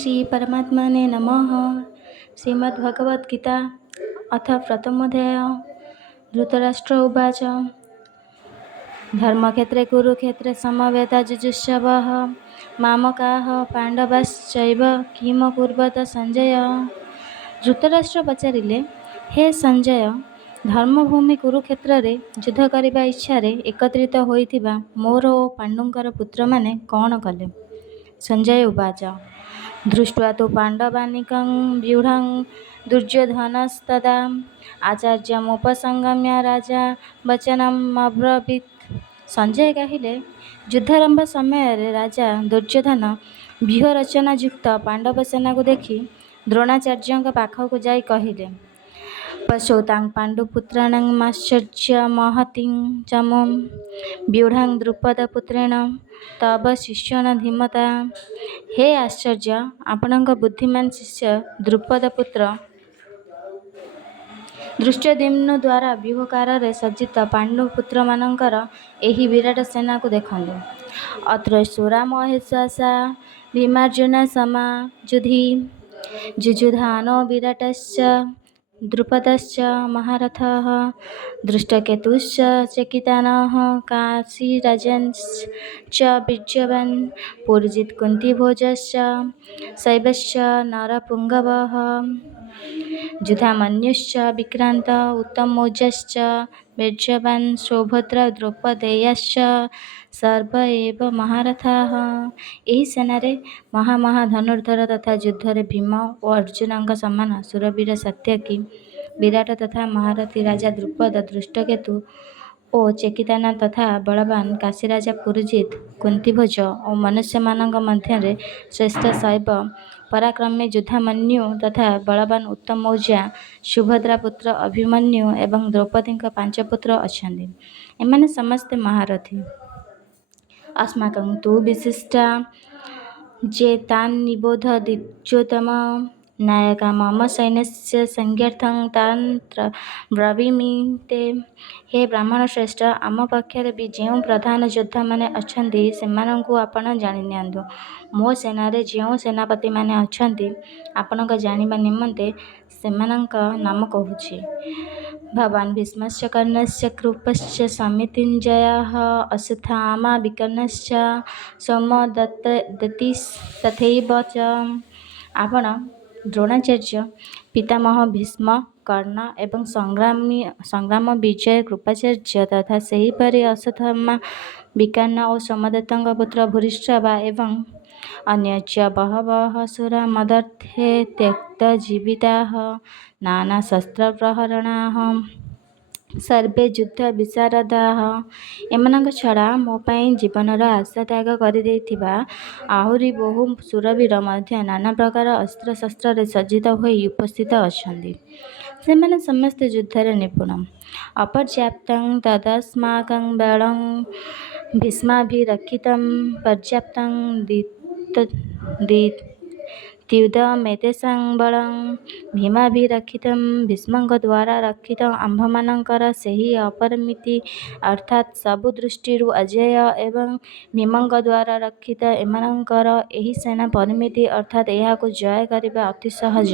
श्री परमात्मने नमः। श्रीमद्भगवद्गीता अथ प्रथमोऽध्याय। धृतराष्ट्र उवाच धर्मक्षेत्रे कुरुक्षेत्रे समवेताजुजुत्सवः मामकाः पाण्डवाश्चैव किम कुर्वत ସଞ୍ଜୟ। ଧୃତରାଷ୍ଟ୍ର ପଚାରିଲେ, ହେ ସଞ୍ଜୟ, ଧର୍ମଭୂମି କୁରୁକ୍ଷେତ୍ରରେ ଯୁଦ୍ଧ କରିବା ଇଚ୍ଛାରେ ଏକତ୍ରିତ ହୋଇଥିବା ମୋର ଓ ପାଣ୍ଡୁଙ୍କର ପୁତ୍ରମାନେ କ'ଣ କଲେ? ସଞ୍ଜୟ ଉବାଚ ଦୃष्ट्वा ତୁ ପାଣ୍ଡବାନିକଂ ବ୍ୟୁଢ଼ଂ ଦୁର୍ଯ୍ୟୋଧନସ୍ତଦା ଆଚାର୍ଯ୍ୟମୁପସଂଗମ୍ୟ ରାଜା ବଚନମବ୍ରବୀତ୍। ସଞ୍ଜୟ କହିଲେ, ଯୁଦ୍ଧାରମ୍ଭ ସମୟରେ ରାଜା ଦୁର୍ଯ୍ୟୋଧନ ବ୍ୟୂହ ରଚନାଯୁକ୍ତ ପାଣ୍ଡବ ସେନାକୁ ଦେଖି ଦ୍ରୋଣାଚାର୍ଯ୍ୟଙ୍କ ପାଖକୁ ଯାଇ କହିଲେ, ପଶ୍ୟତାଂ ପାଣ୍ଡୁପୁତ୍ରାଣାଂ ମାଶ୍ଚର୍ଯ୍ୟମହତୀଂ ଚମୁଂ ବ୍ୟୁଢ଼ଂ ଦ୍ରୁପଦପୁତ୍ରେଣ ତବ ଶିଷ୍ୟୋନ ଧୀମତା। ହେ ଆଶ୍ଚର୍ଯ୍ୟ, ଆପଣଙ୍କ ବୁଦ୍ଧିମାନ ଶିଷ୍ୟ ଦ୍ରୁପଦ ପୁତ୍ର ଧୃଷ୍ଟଦ୍ୟୁମ୍ନ ଦ୍ୱାରା ବ୍ୟୁହକାରରେ ସଜ୍ଜିତ ପାଣ୍ଡୁପୁତ୍ରମାନଙ୍କର ଏହି ବିରାଟ ସେନାକୁ ଦେଖନ୍ତୁ। ଅତ୍ର ସୁରା ମହେଶ୍ୱସା ଭୀମାର୍ଜୁନ ସମା ଯୁଧି ଯୁଯୁଧାନୋ ବିରାଟଶ୍ଚ ଦ୍ରୁପଦଶ୍ଚ ମହାରଥଃ ଧୃଷ୍ଟକେତୁଶ୍ଚ ଚେକିତାନଃ କାଶୀରାଜଶ୍ଚ ବୀର୍ଯ୍ୟବାନ୍ ପୁରଜିତ୍ କୁନ୍ତିଭୋଜଶ୍ଚ शैबश्च नरपुङ्गवः युधामन्युश्च विक्रान्त उत्तमौजाश्च वीर्यवान् सौभद्र द्रौपदेयाश्च सर्व एव महारथाः। ଏହି ସେନାରେ ମହା ଧନୁର୍ଦ୍ଧର ତଥା ଯୁଦ୍ଧରେ ଭୀମ ଓ ଅର୍ଜୁନଙ୍କ ସମାନ ଶୂରବୀର ସାତ୍ୟକୀ ବିରାଟ ତଥା ମହାରଥୀ ରାଜା ଦ୍ରୁପଦ ଧୃଷ୍ଟକେତୁ ଓ ଚେକିତାନ ତଥା ବଳବାନ କାଶୀରାଜା ପୁରୁଜିତ୍ କୁନ୍ତିଭୋଜ ଓ ମନୁଷ୍ୟମାନଙ୍କ ମଧ୍ୟରେ ଶ୍ରେଷ୍ଠ ଶୈବ ପରାକ୍ରମୀ ଯୁଧାମନ୍ୟୁ ତଥା ବଳବାନ ଉତ୍ତମୌଜା ସୁଭଦ୍ରା ପୁତ୍ର ଅଭିମନ୍ୟୁ ଏବଂ ଦ୍ରୌପଦୀଙ୍କ 5 ପୁତ୍ର ଅଛନ୍ତି। ଏମାନେ ସମସ୍ତେ ମହାରଥୀ। अस्माकं तु विशिष्टा जे तान् निबୋଧ ଦ୍ୱିଜୋତ୍ତମ ନାୟକା ମମ ସୈନ୍ୟସ୍ୟ ସଂଜ୍ଞାର୍ଥଂ ତାନ୍ ବ୍ରବୀମି ତେ। ହେ ବ୍ରାହ୍ମଣ ଶ୍ରେଷ୍ଠ, ଆମ ପକ୍ଷରେ ବି ଯେଉଁ ପ୍ରଧାନ ଯୋଦ୍ଧାମାନେ ଅଛନ୍ତି ସେମାନଙ୍କୁ ଆପଣ ଜାଣି ନିଅନ୍ତୁ। ମୋ ସେନାରେ ଯେଉଁ ସେନାପତିମାନେ ଅଛନ୍ତି ଆପଣଙ୍କ ଜାଣିବା ନିମନ୍ତେ ସେମାନଙ୍କ ନାମ କହୁଛି। ଭବାନ୍ ଭୀଷ୍ମଶ୍ଚ କର୍ଣ୍ଣଶ୍ଚ କୃପଶ୍ଚ ସମିତିଞ୍ଜୟଃ ଅଶ୍ୱତ୍ଥାମା ବିକର୍ଣ୍ଣଶ୍ଚ ସୌମଦତ୍ତିଃ ତଥୈବ ଚ। ଆପଣ ଦ୍ରୋଣାଚାର୍ଯ୍ୟ, ପିତାମହ ଭୀଷ୍ମ, କର୍ଣ୍ଣ ଏବଂ ସଂଗ୍ରାମ ବିଜୟ କୃପାଚାର୍ଯ୍ୟ ତଥା ସେହିପରି ଅଶ୍ୱତ୍ଥାମା, ବିକର୍ଣ୍ଣ ଓ ସୋମଦତ୍ତଙ୍କ ପୁତ୍ର ଭୂରିଶ୍ରବା ଏବଂ ଅନ୍ୟ ଚ ବହବଃ ଶୂରା ମଦର୍ଥେ ତ୍ୟକ୍ତଜୀବିତାଃ ନାନାଶସ୍ତ୍ରପ୍ରହରଣାଃ ସର୍ବେ ଯୁଦ୍ଧ ବିଶାରଦାଃ। ଏମାନଙ୍କ ଛଡ଼ା ମୋ ପାଇଁ ଜୀବନର ଆଶା ତ୍ୟାଗ କରିଦେଇଥିବା ଆହୁରି ବହୁ ଶୂରବୀର ମଧ୍ୟ ନାନା ପ୍ରକାର ଅସ୍ତ୍ରଶସ୍ତ୍ରରେ ସଜ୍ଜିତ ହୋଇ ଉପସ୍ଥିତ ଅଛନ୍ତି। ସେମାନେ ସମସ୍ତେ ଯୁଦ୍ଧରେ ନିପୁଣ। ଅପର୍ଯ୍ୟାପ୍ତଂ ତଦସ୍ମାକଂ ବଳଂ ଭୀଷ୍ମାଭିରକ୍ଷିତଂ ପର୍ଯ୍ୟାପ୍ତଂ ଦ୍ୟୁତମେତେଷାଂ ବଳଂ ଭୀମାଭିରକ୍ଷିତଂ ଭୀଷ୍ମଙ୍କ ଦ୍ୱାରା ରକ୍ଷିତ ଆମ୍ଭମାନଙ୍କର ସେହି ଅପରିମିତ ଅର୍ଥାତ୍ ସବୁ ଦୃଷ୍ଟିରୁ ଅଜେୟ ଏବଂ ଭୀମଙ୍କ ଦ୍ୱାରା ରକ୍ଷିତ ଏମାନଙ୍କର ଏହି ସେନା ପରିମିତ ଅର୍ଥାତ୍ ଏହାକୁ ଜୟ କରିବା ଅତି ସହଜ।